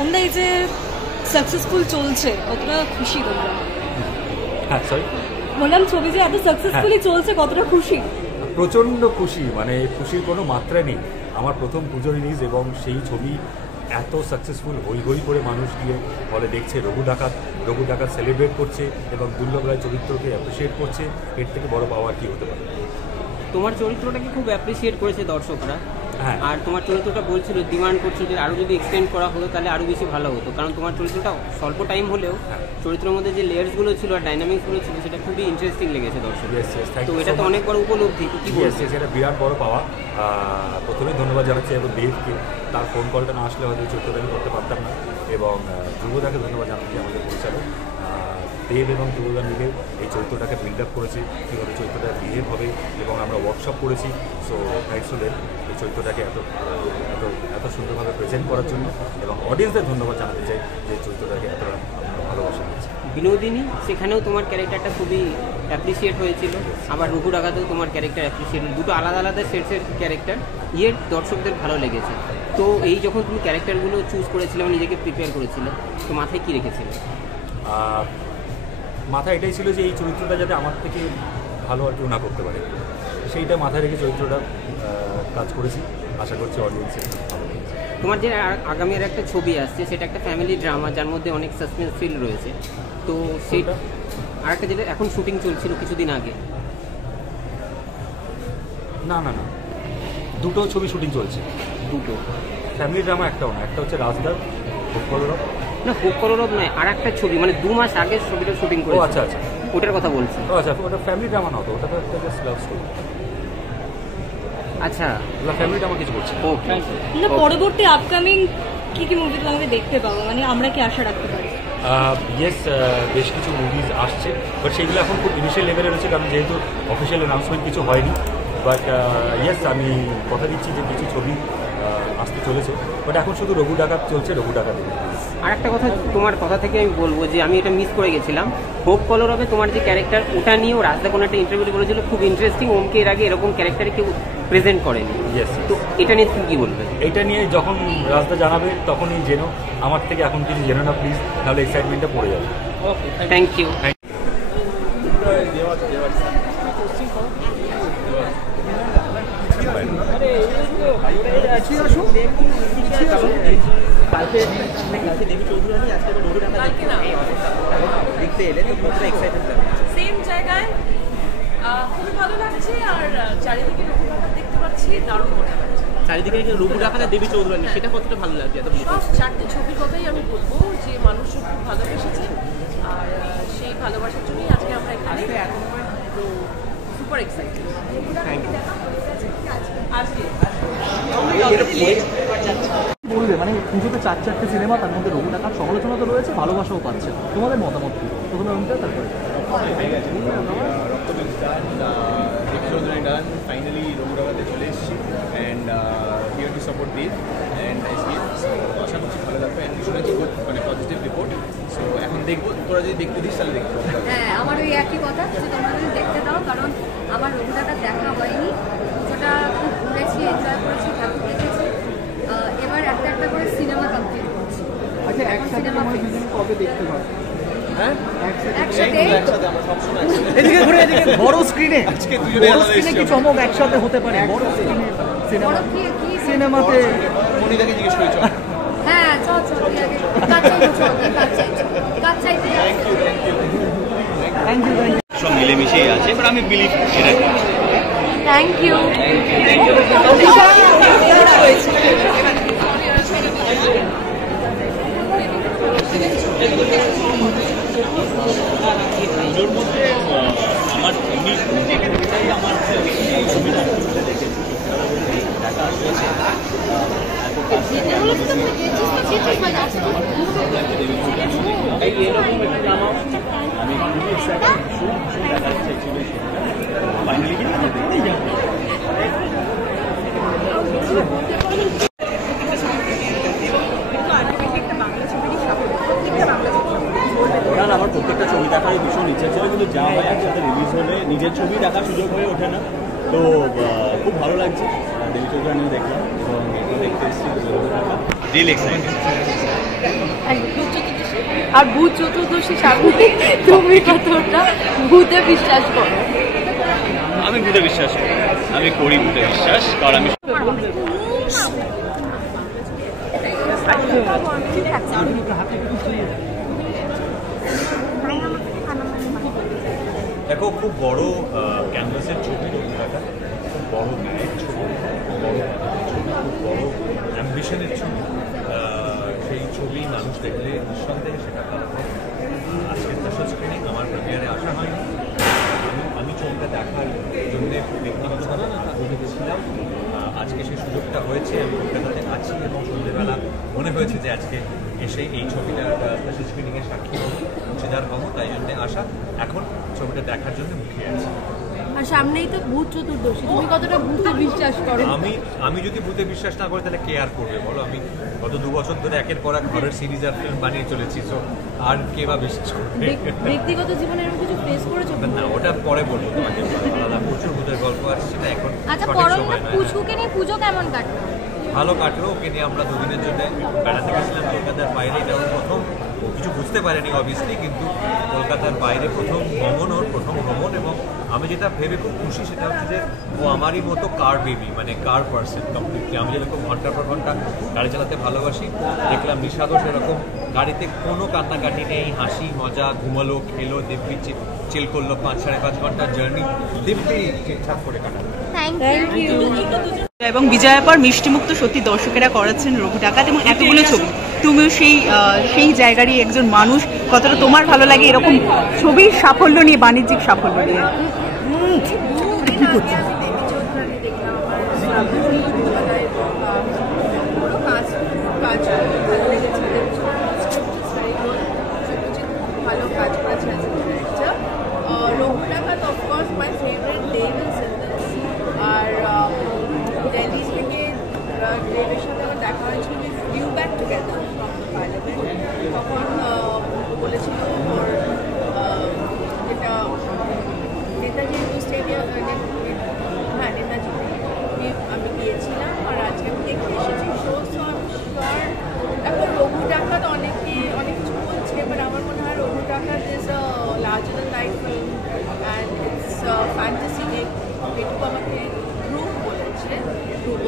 ওমদা এই যে সাকসেসফুল চলছে কতটা খুশি তোমরা? হ্যাঁ সরি বললাম ছবি যে এত সাকসেসফুলি চলছে কতটা খুশি? প্রচণ্ড খুশি, মানে খুশির কোনো মাত্রা নেই। আমার প্রথম পুজো রিলিজ এবং সেই ছবি এত সাকসেসফুল, হই হই করে মানুষ গিয়ে বলে দেখছে, রঘু ডাকাত সেলিব্রেট করছে এবং দুর্লভ রায় চরিত্রকে অ্যাপ্রিসিয়েট করছে। এর থেকে বড় পাওয়ার কি হতে পারে? তোমার চরিত্রটাকে খুব অ্যাপ্রিসিয়েট করেছে দর্শকরা। হ্যাঁ, আর তোমার চরিত্রটা বলছিল, ডিমান্ড করছিল যে আরও যদি এক্সটেন্ড করা হতো তাহলে আরও বেশি ভালো হতো, কারণ তোমার চরিত্রটা স্বল্প টাইম হলেও চরিত্রের মধ্যে যে লেয়ার্সগুলো ছিল আর ডাইনামিক্সগুলো ছিল সেটা খুবই ইন্টারেস্টিং লেগেছে দর্শক। তো এটা তো অনেক বড় উপলব্ধি, কি বলছে? সেটা বিরাট বড় পাওয়া। প্রথমেই ধন্যবাদ জানাচ্ছি এবং দেবকে, তার ফোন কলটা না আসলে হয়তো চরিত্রটা আমি করতে পারতাম না, এবং ধ্রুবদাকে ধন্যবাদ জানাচ্ছি, আমাদের পরিচালক। দেব এবং ধ্রুবদা মিলে এই চরিত্রটাকে বিল্ড আপ করেছি, কীভাবে চরিত্রটা বিহেভ হবে, এবং আমরা ওয়ার্কশপ করেছি। সো থ্যাংকস টু দেব এই চরিত্রটাকে এত এত এত সুন্দরভাবে প্রেজেন্ট করার জন্য, এবং অডিয়েন্সদের ধন্যবাদ জানাতে চাই যে চরিত্রটাকে এতটা ভালোবাসা দিয়েছে। বিনোদিনী, সেখানেও তোমার ক্যারেক্টারটা খুবই অ্যাপ্রিসিয়েট হয়েছিল, আবার রঘু ডাকাতেও তোমার ক্যারেক্টার অ্যাপ্রিসিয়েট, দুটো আলাদা আলাদা শেডসের ক্যারেক্টার, দর্শকদের ভালো লেগেছে। তো এই যখন তুমি ক্যারেক্টারগুলো চুজ করেছিলে এবং নিজেকে প্রিপেয়ার করেছিলে, তো মাথায় কী রেখেছিলে? মাথায় এটাই ছিল যে এই চরিত্রটা যাতে আমার থেকে ভালো আর কেউ না করতে পারে, সেইটা মাথায় রেখে চরিত্রটা কাজ করেছি। আশা করছি অডিয়েন্সের ভালো লেগেছে। তোমার যে আগামী আর একটা ছবি আসছে, সেটা একটা ফ্যামিলি ড্রামা যার মধ্যে অনেক সাসপেন্স ফিল রয়েছে, তো সেইটা আর একটা যেটা এখন শুটিং চলছিল কিছুদিন আগে। না, দুটো ছবি শুটিং চলছে। দুটো ফ্যামিলি ড্রামা, একটাও না, একটা হচ্ছে রাজদার ভোগ না, ভোগ কররব নয়, আর একটা ছবি, মানে 2 মাস আগে ছবিটা শুটিং করে। আচ্ছা, ওটার কথা বলছি। আচ্ছা, ওটা ফ্যামিলি ড্রামা না, ওটা তো একটা জাস্ট লাভ স্টোরি। আচ্ছা, ফ্যামিলি ড্রামা কিছু করছি। ওকে। না, পরবর্তী আপকামিং কি মুভি তোমাকে দেখতে পাবো, মানে আমরা কি আশা রাখতে পারি? ইয়েস, বেশ কিছু মুভিজ আসছে, বাট সেগুলো এখন খুব ইনিশিয়াল লেভেলে রয়েছে, কারণ যেহেতু অফিসিয়াল অ্যানাউন্সমেন্ট কিছু হয়নি। বাট ইয়েস, আমি কথা দিচ্ছি যে কিছু ছবি আসতে চলেছে, বাট এখন শুধু রঘু ডাকাত চলছে, রঘু ডাকাত। আর একটা কথা তোমার কথা থেকে আমি বলবো যে আমি এটা মিস করে গেছিলাম, হোপ কলরবে তোমার যে ক্যারেক্টার, ওটা নিয়েও রাজদা কোনো একটা ইন্টারভিউ বলেছিল খুব ইন্টারেস্টিং, ওমকে এর আগে এরকম ক্যারেক্টারে কেউ প্রেজেন্ট করেনি। ইয়েস, তো এটা নিয়ে তুমি কী বলবে? এটা নিয়ে যখন রাজদা জানাবে তখনই জেনো, আমার থেকে এখন কিছু জেনো না প্লিজ, তাহলে এক্সাইটমেন্টটা পড়ে যাবে। ওকে, থ্যাংক ইউ। সেম জায়গায় খুবই ভালো লাগছে, আর চারিদিকে রঘু ডাকাত দেখতে পাচ্ছি, দারুণ মজা লাগছে। চারিদিকে রঘু ডাকাত আর দেবী চৌধুরানী, সেটা কতটা ভালো লাগছে? সব 4টে ছবির কথাই আমি বলবো যে মানুষও খুব ভালোবেসেছে, আর সেই ভালোবাসার জন্যই আজকে আমরা এখানে। তো সুপার এক্সাইটেড। বলবে মানে পুজোতে 4-4টে সিনেমা, তার মধ্যে রঘু ডাকাত সমালোচনা তো রয়েছে, ভালোবাসাও পাচ্ছে, তোমাদের মতামত কি? প্রথমে অমিতা, তারপরে ফাইনালি রঘু ডাকাতে চলে এসেছি, and here to support Dev and আশা করছি ভালো লাগবে। অ্যান্ড শুনেছি মানে পজিটিভ রিপোর্ট। সো এখন দেখবো, তোরা যদি দেখতে দিস তাহলে দেখতে হবে। হ্যাঁ, আমার ওই একই কথা যে তোমরা যদি দেখতে দাও, কারণ আমার রঘু ডাকাত দেখা হয়নি, পুজোটা খুব ঘুরেছি, এনজয় করেছি, ঠাকুর দেখেছি, এবার একটা একটা করে সিনেমা কমপ্লিট করছি। আচ্ছা, একসাথে কবে দেখতে পাবো? হ্যাঁ, একসাথে আমরা সবসময় এদিকে ঘুরে, এদিকে বড় স্ক্রিনে, আজকে দুজনে বড় স্ক্রিনে কি চমক একসাথে হতে পারে? বড় স্ক্রিনে সিনেমা, সিনেমাতে মনিদাকে জিজ্ঞেস করি। চল, হ্যাঁ, চল কাছাইতে। Thank you. সব মিলেমিশেই আছে, বাট আমি বিলিভ সেটাই। Thank you. পুজোর মধ্যে আমার এমনি নিজেকে দেখেটাই আমার ছবিটা দেখেছি, দেখা হয়েছে আমি খুবই এক্সাইটেড, দেখা চাইছিল ফাইনালি কিন্তু দেখতেই যাবো। আমার প্রত্যেকটা ছবি দেখারই ভীষণ ইচ্ছা ছিল, কিন্তু যা হয় একসাথে রিলিজ হলে নিজের ছবি দেখার সুযোগ হয়ে ওঠে না। তো খুব ভালো লাগছে, দেবী চৌধুরানীও দেখলাম এবং এটা দেখতে এসেছি, রিল এক্সাইটেড। আর ভূত চতুর্দশী সামনে তুমি কতটা ভূতে বিশ্বাস করো? আমি ভূতে বিশ্বাস করি, আমি করি ভূতে বিশ্বাস, কারণ আমি দেখো, খুব বড় ক্যানভাসের ছবি রবীন্দ্রনাথ, খুব বড় গায়ের ছবি, খুব বড় ছবি, খুব বড় অ্যাম্বিশনের ছবি। সেই ছবি মানুষ দেখলে নিঃসন্দেহে সেটা ভালো হয়। আজকে স্পেশাল স্ক্রিনিং, আমার প্রিমিয়ারে আসা হয়নি। আমি ছবিটা দেখার জন্য ব্যক্তিগতভাবে আগ্রহী ছিলাম। আজকে সেই সুযোগটা হয়েছে, আমি কলকাতাতে আছি এবং সন্ধ্যেবেলা মনে হয়েছে যে আজকে এসে এই ছবিটার স্পেশাল স্ক্রিনিংয়ে সাক্ষী হবো, অংশীদার হবো, তাই জন্যে আসা। এখন ছবিটা দেখার জন্য মুখিয়ে আছি। আর সামনেই তো ভূত চতুর্দশী, তুমি কতটা ভূতে বিশ্বাস করো? আমি যদি ভূতে বিশ্বাস না করি তাহলে কে আর করবে বলো? আমি গত 2 বছর ধরে একের পর এক ঘরের সিরিজ আর ফিল্ম বানিয়ে চলেছি, তো আর কে বা বিশ্বাস করবে? ব্যক্তিগত জীবনে এরকম কিছু ফেস করেছো? না, ওটা পরে বলবো তোমাকে, আলাদা প্রচুর ভূতের গল্প আছে, সেটা এখন আচ্ছা, সঠিক পরমদা সময় নয়। পুচকুকে নিয়ে পুজো কেমন কাটলো? ভালো কাটলো। ওকে নিয়ে আমরা 2 দিনের জন্য বেড়াতে গেছিলাম কলকাতার বাইরে। এটা ওর প্রথম, কিছু বুঝতে পারেনি অবভিয়াসলি, কিন্তু কলকাতার বাইরে প্রথম ভ্রমণ, ওর প্রথম ভ্রমণ। এবং আমি যেটা ভেবে খুব খুশি সেটা হচ্ছে যে ও আমারই মতো কার বেবি, মানে কার পার্সন কমপ্লিটলি। আমি যেরকম ঘন্টার পর ঘন্টা গাড়ি চালাতে ভালোবাসি, দেখলাম নিশাদও সেরকম। গাড়িতে কোনো কান্নাকাটি নেই, হাসি মজা, ঘুমালো, খেলো, দিব্যি চিল করলো। 5-5.5 ঘন্টার জার্নি দিব্যি ঠিকঠাক করে কাটালো। Thank you. এবং বিজয়ার পর মিষ্টিমুক্ত সত্যি দর্শকেরা করাচ্ছেন রঘু ডাকাত এবং এতগুলো ছবি। তুমিও সেই জায়গারই একজন মানুষ। কতটা তোমার ভালো লাগে এরকম ছবির সাফল্য নিয়ে, বাণিজ্যিক সাফল্য নিয়ে? ভালো কাজ করেছে as a director. Raghu Dakat of course my favourite Dev is in this. আর দিল্লি থেকে দেবের সাথে আমার দেখা হয়েছিল view back together from the parliament. তখন বলেছিল ওর যেটা নেতাজি স্টেডিয়াম, হ্যাঁ নেতাজিতে আমি গিয়েছিলাম। আর আজকে আমি দেখতে এসেছি শো। সো আমি শিওর এখন রঘু ডাকাত অনেক কিছু বলছে, এবার আমার মনে হয় Raghu Dakat is a larger than life film and it's fantasy. এটুকু আমাকে ধ্রুব বলেছে, Dhruv.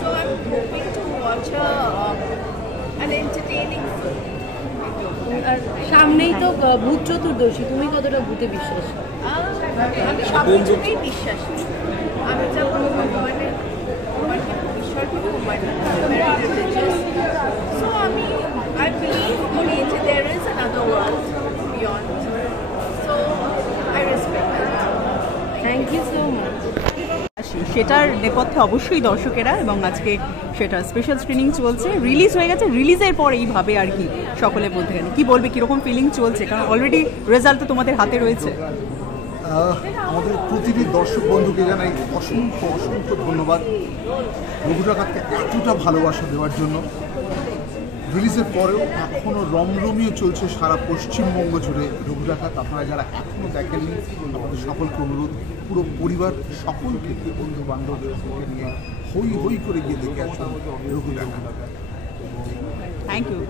So I am hoping to watch an entertaining film. আর সামনেই তো ভূত চতুর্দশী, তুমি কতটা ভূতে বিশ্বাস করো? আমি সব কিছুতেই বিশ্বাসী। আমি যা ভগবানকে ঈশ্বর করি, very religious. So I believe only that there is another world beyond. So I respect that. Thank you so much. সেটার নেপথ্যে অবশ্যই দর্শকেরা, এবং আজকে সেটা স্পেশাল স্ক্রিনিং চলছে, রিলিজ হয়ে গেছে। রিলিজের পর এইভাবে আর কি সকলে বলতে গেলে কি বলবে, কীরকম ফিলিং চলছে? কারণ অলরেডি রেজাল্ট তো তোমাদের হাতে রয়েছে। আমাদের প্রতিটি দর্শক বন্ধুকে জানাই অসংখ্য ধন্যবাদ রঘু ডাকাতকে এতটা ভালোবাসা দেওয়ার জন্য। রিলিজের পরেও এখনও রমরমিয়ে চলছে সারা পশ্চিমবঙ্গ জুড়ে রঘু ডাকাত। আপনারা যারা এখনও দেখেননি, আমাদের সকলকে অনুরোধ, পুরো পরিবার সকলকে, বন্ধু বান্ধবকে নিয়ে হই করে গিয়ে দেখে আসুন রঘু ডাকাত। Thank you.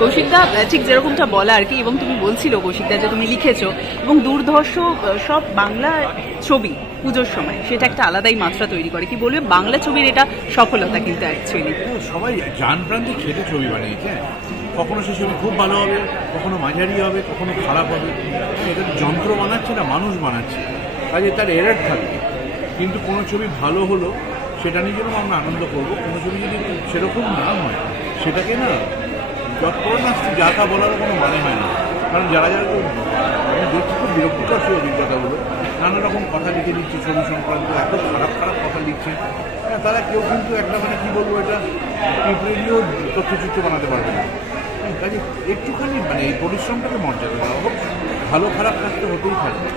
কৌশিকদা, ঠিক যেরকমটা বলা আর কি, এবং তুমি বলছিল কৌশিকদা যে তুমি লিখেছো এবং দুর্ধর্ষ সব বাংলা ছবি পুজোর সময় সেটা একটা আলাদাই মাত্রা তৈরি করে। কি বলবে, বাংলা ছবির এটা সফলতা কিন্তু অ্যাকচুয়ালি সবাই জান প্রান্তে খেটে ছবি বানিয়েছে। কখনো সে ছবি খুব ভালো হবে, কখনো মাঝারি হবে, কখনো খারাপ হবে। এটা যন্ত্র বানাচ্ছে না, মানুষ বানাচ্ছে, কাজে তার এরার থাকবে। কিন্তু কোনো ছবি ভালো হলো সেটা নিয়ে যেরকম আমরা আনন্দ করবো, কোনো ছবি যদি সেরকম না হয় সেটাকে না যৎপরনাস্তি যা তা বলারও কোনো মানে হয় না। কারণ যারা আমি দেখছি খুব বিরক্তিকর সেই অভিজ্ঞতাগুলো, নানা রকম কথা লিখে দিচ্ছে ছবি সংক্রান্ত, এত খারাপ কথা লিখছে। তারা কেউ কিন্তু একটা মানে কী বলবো, এটা পিঁপড়েও তথ্যচিত্র বানাতে পারবে না। কাজে একটুখানি মানে এই পরিশ্রমটাকে মর্যাদা দেওয়া হোক। ভালো খারাপ কাজ তো হতেই থাকবে।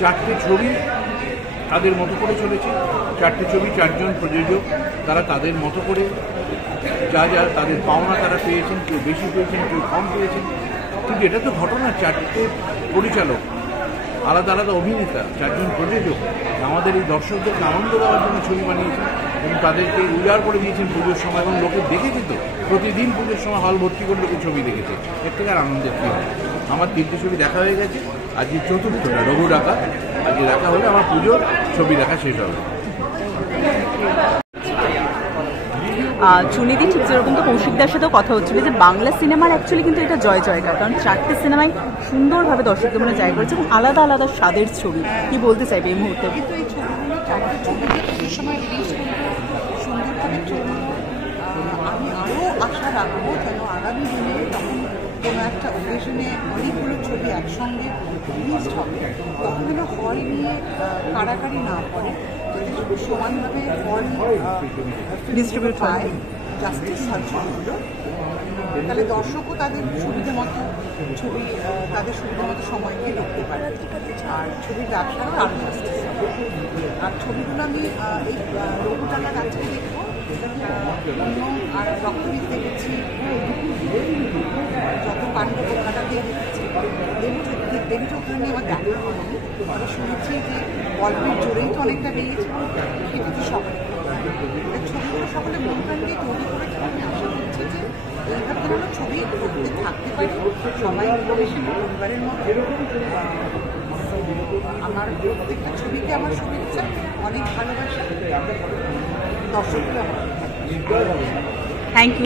4টে ছবি তাদের মতো করে চলেছে, 4টে ছবি 4জন প্রযোজক, তারা তাদের মতো করে যা তাদের পাওনা তারা পেয়েছেন, কেউ বেশি পেয়েছেন, কেউ কম পেয়েছেন। কিন্তু এটা তো ঘটনা, 4টে পরিচালক আলাদা আলাদা অভিনেতা, 4 জন প্রযোজক আমাদের এই দর্শকদেরকে আনন্দ দেওয়ার জন্য ছবি বানিয়েছেন এবং তাদেরকে উজাড় করে দিয়েছেন পুজোর সময়, এবং লোকে দেখেছে তো প্রতিদিন পুজোর সময় হল ভর্তি করে লোকে ছবি দেখেছে। এর থেকে আর আনন্দের কী হয়। আমার 3টে ছবি দেখা হয়ে গেছে, আজকে 4র্থটা রঘু ডাকাত, আজকে দেখা হলে আমার পুজোর ছবি দেখা শেষ হবে। চুনিদি ঠিক যেরকম তো কৌশিকদার সাথেও কথা হচ্ছিল যে বাংলা সিনেমার অ্যাকচুয়ালি কিন্তু এটা জয় জয়কার, কারণ 4টে সিনেমাই সুন্দরভাবে দর্শকদের মনে জায়গা করেছে এবং আলাদা আলাদা স্বাদের ছবি। কি বলতে চাইবে এই মুহূর্তে? কিন্তু এই ছবিগুলো 4টে ছবিতে পুজোর সময় রিলিজ করবো, সুন্দরভাবে চলবে। আমি আরও আশা রাখবো যেন আগামী দিনে যখন কোনো একটা অকেশনে অনেকগুলো ছবি একসঙ্গে রিলিজ হবে তখন যেন হল নিয়ে কাড়াকাড়ি না পড়ে, যাতে সমানভাবে হল ডিস্ট্রিবিউট হয়, জাস্টিস হয় ছবিগুলো। তাহলে দর্শকও তাদের সুবিধে মতো ছবি তাদের সুবিধা মতো সময় দিয়ে দেখতে পারে, আর ছবির ব্যবসারও আরও জাস্টিস হবে। আর ছবিগুলো আমি এই রঘু ডাকাত আজকে দেখবো, অন্য আর রক্তবীজ দেখেছি, যত পাণ্ডব কাটাতে দেখেছি, দেবী চৌধুরী নিয়ে আমার দেখা হয়নি, আমি শুনেছি যে গল্পের জোরেই তো অনেকটা বেরিয়েছে, সেটা তো সকলে ছবিগুলো সকলে মন প্রাণ দিয়ে তৈরি করেছে। আমি আশা করছি যে এইভাবে যেন ছবি করতে থাকতে পারি, সবাই বেশি পরিবারের মধ্যে। আমার প্রত্যেকটা ছবিকে আমার শুভেচ্ছা, অনেক ভালোবাসা, দর্শকরা আমার। Thank you.